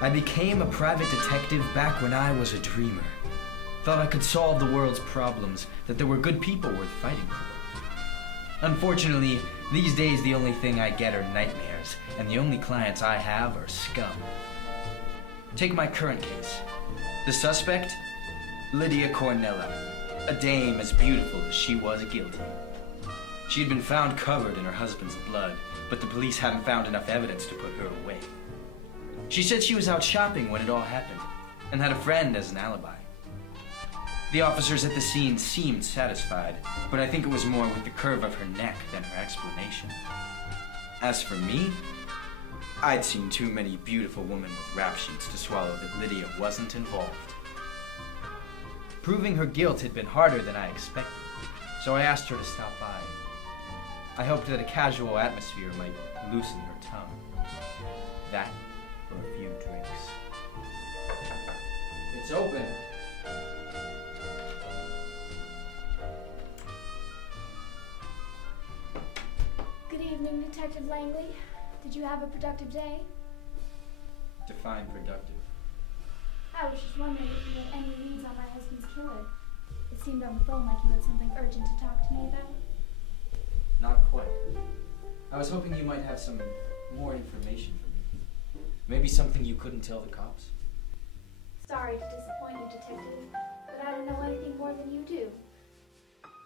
I became a private detective back when I was a dreamer. Thought I could solve the world's problems, that there were good people worth fighting for. Unfortunately, these days the only thing I get are nightmares, and the only clients I have are scum. Take my current case. The suspect? Lydia Cornella, a dame as beautiful as she was guilty. She had been found covered in her husband's blood, but the police hadn't found enough evidence to put her away. She said she was out shopping when it all happened, and had a friend as an alibi. The officers at the scene seemed satisfied, but I think it was more with the curve of her neck than her explanation. As for me, I'd seen too many beautiful women with rap sheets to swallow that Lydia wasn't involved. Proving her guilt had been harder than I expected, so I asked her to stop by. I hoped that a casual atmosphere might loosen her tongue. That or a few drinks. It's open. Good evening, Detective Langley. Did you have a productive day? Define productive. I was just wondering if you had any leads on my husband's killer. It seemed on the phone like you had something urgent to talk to me about. Not quite. I was hoping you might have some more information for me. Maybe something you couldn't tell the cops. Sorry to disappoint you, Detective, but I don't know anything more than you do.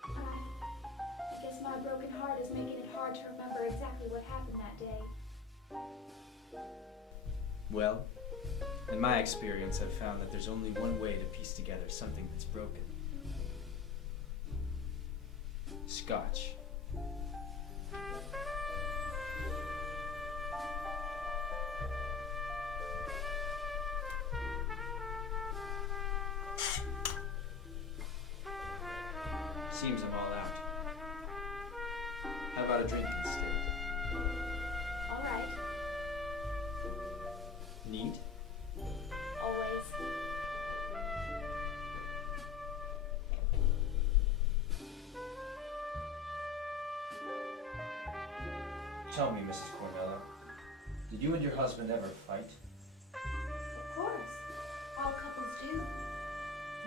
I guess my broken heart is making it hard to remember exactly what happened that day. Well, in my experience, I've found that there's only one way to piece together something that's broken. Scotch. Seems I'm all out. How about a drink instead? All right. Need? Always. Tell me, Mrs. Cornella, did you and your husband ever fight? Of course. All couples do.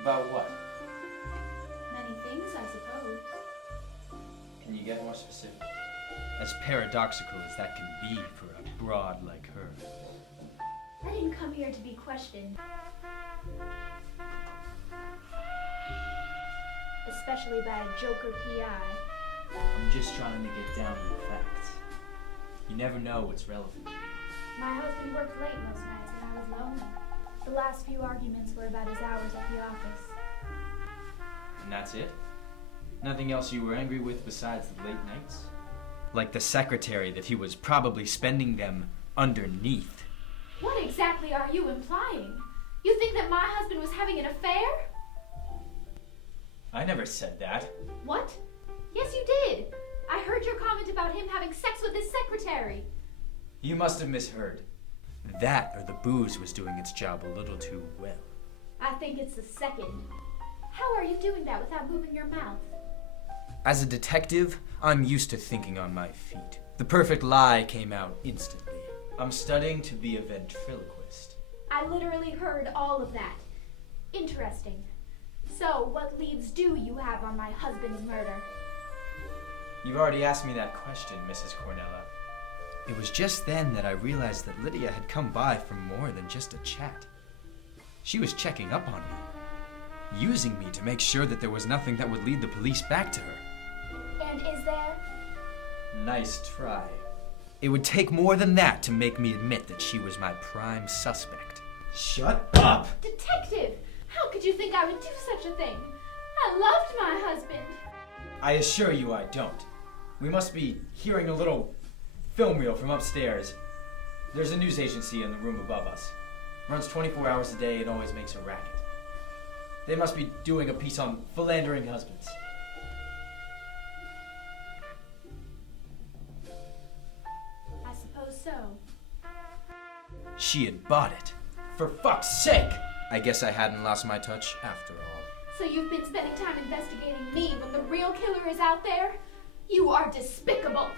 About what? Many things, I suppose. Can you get more specific? As paradoxical as that can be for a broad like her. I didn't come here to be questioned. Especially by a joker PI. I'm just trying to get down to the facts. You never know what's relevant. My husband worked late most nights and I was lonely. The last few arguments were about his hours at the office. And that's it? Nothing else you were angry with besides the late nights? Like the secretary that he was probably spending them underneath. What exactly are you implying? You think that my husband was having an affair? I never said that. What? Yes, you did. I heard your comment about him having sex with his secretary. You must have misheard. That or the booze was doing its job a little too well. I think it's the second. How are you doing that without moving your mouth? As a detective, I'm used to thinking on my feet. The perfect lie came out instantly. I'm studying to be a ventriloquist. I literally heard all of that. Interesting. So, what leads do you have on my husband's murder? You've already asked me that question, Mrs. Cornella. It was just then that I realized that Lydia had come by for more than just a chat. She was checking up on me, using me to make sure that there was nothing that would lead the police back to her. And is there? Nice try. It would take more than that to make me admit that she was my prime suspect. Shut up! Detective! How could you think I would do such a thing? I loved my husband. I assure you I don't. We must be hearing a little film reel from upstairs. There's a news agency in the room above us. Runs 24 hours a day and always makes a racket. They must be doing a piece on philandering husbands. I suppose so. She had bought it. For fuck's sake! I guess I hadn't lost my touch after all. So you've been spending time investigating me when the real killer is out there? You are despicable.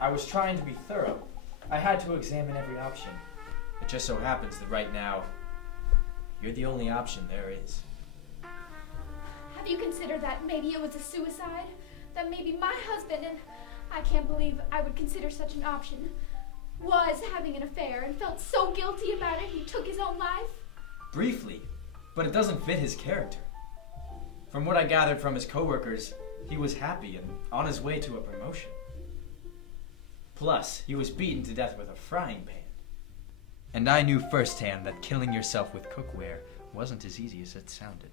I was trying to be thorough. I had to examine every option. It just so happens that right now, you're the only option there is. Have you considered that maybe it was a suicide? That maybe my husband, and I can't believe I would consider such an option, was having an affair and felt so guilty about it he took his own life? Briefly, but it doesn't fit his character. From what I gathered from his coworkers, he was happy and on his way to a promotion. Plus, he was beaten to death with a frying pan. And I knew firsthand that killing yourself with cookware wasn't as easy as it sounded.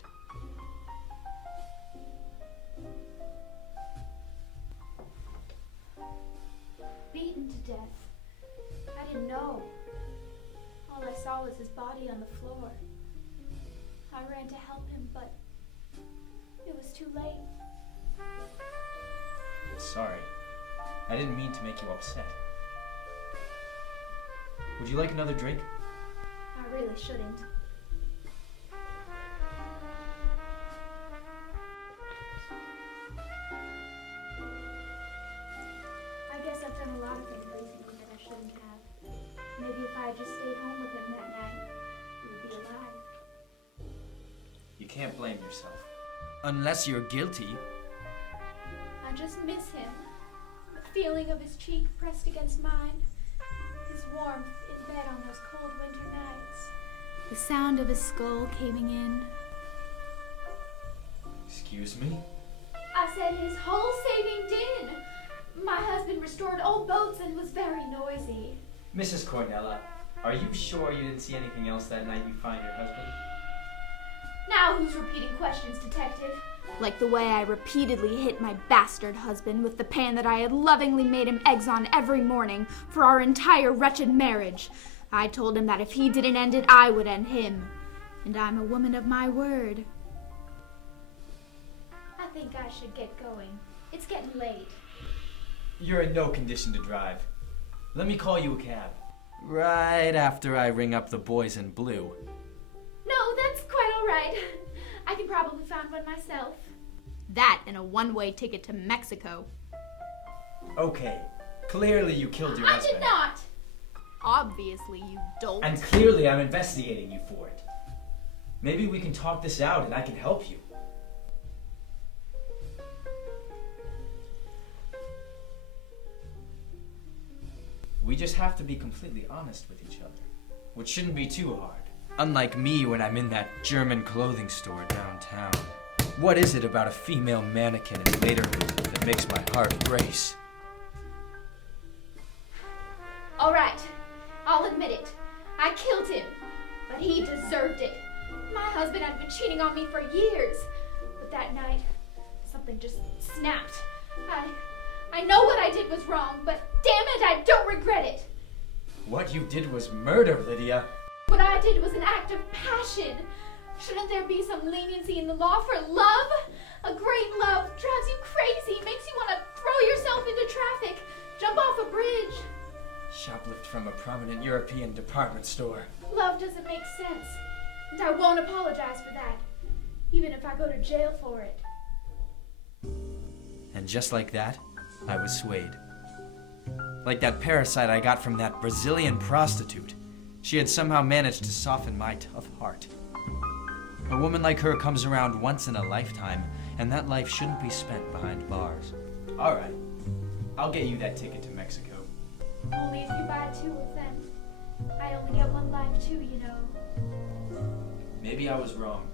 Beaten to death. I didn't know. All I saw was his body on the floor. I ran to help him, but it was too late. I'm sorry. I didn't mean to make you upset. Would you like another drink? I really shouldn't. I guess I've done a lot of things recently that I shouldn't have. Maybe if I had just stayed home with him that night, we would be alive. You can't blame yourself. Unless you're guilty. I just miss him. The feeling of his cheek pressed against mine. His warmth in bed on those cold winter nights. The sound of his skull caving in. Excuse me? I said his whole saving din. My husband restored old boats and was very noisy. Mrs. Cornella, are you sure you didn't see anything else that night you find your husband? Now who's repeating questions, detective? Like the way I repeatedly hit my bastard husband with the pan that I had lovingly made him eggs on every morning for our entire wretched marriage. I told him that if he didn't end it, I would end him. And I'm a woman of my word. I think I should get going. It's getting late. You're in no condition to drive. Let me call you a cab. Right after I ring up the boys in blue. No, that's quite all right. I can probably find one myself. That and a one-way ticket to Mexico. Okay, clearly you killed your I husband. did not! Obviously, you dolt. And clearly I'm investigating you for it. Maybe we can talk this out and I can help you. We just have to be completely honest with each other, which shouldn't be too hard. Unlike me when I'm in that German clothing store downtown. What is it about a female mannequin in laterhood that makes my heart race? All right, I'll admit it. I killed him, but he deserved it. My husband had been cheating on me for years, but that night, something just snapped. I know what I did was wrong, but damn it, I don't regret it. What you did was murder, Lydia. What I did was an act of passion. Shouldn't there be some leniency in the law for love? A great love drives you crazy, makes you want to throw yourself into traffic, jump off a bridge. Shoplift from a prominent European department store. Love doesn't make sense, and I won't apologize for that, even if I go to jail for it. And just like that, I was swayed. Like that parasite I got from that Brazilian prostitute. She had somehow managed to soften my tough heart. A woman like her comes around once in a lifetime, and that life shouldn't be spent behind bars. All right, I'll get you that ticket to Mexico. Only if you buy two of them. I only get one life too, you know. Maybe I was wrong.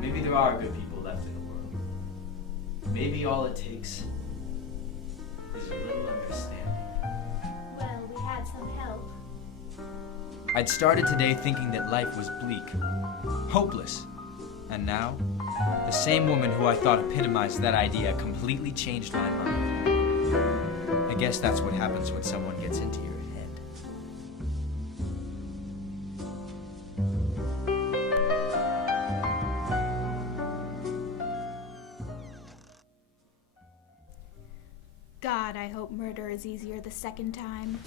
Maybe there are good people left in the world. Maybe all it takes is a little understanding. Well, we had some help. I'd started today thinking that life was bleak, hopeless. And now, the same woman who I thought epitomized that idea completely changed my mind. I guess that's what happens when someone gets into your head. God, I hope murder is easier the second time.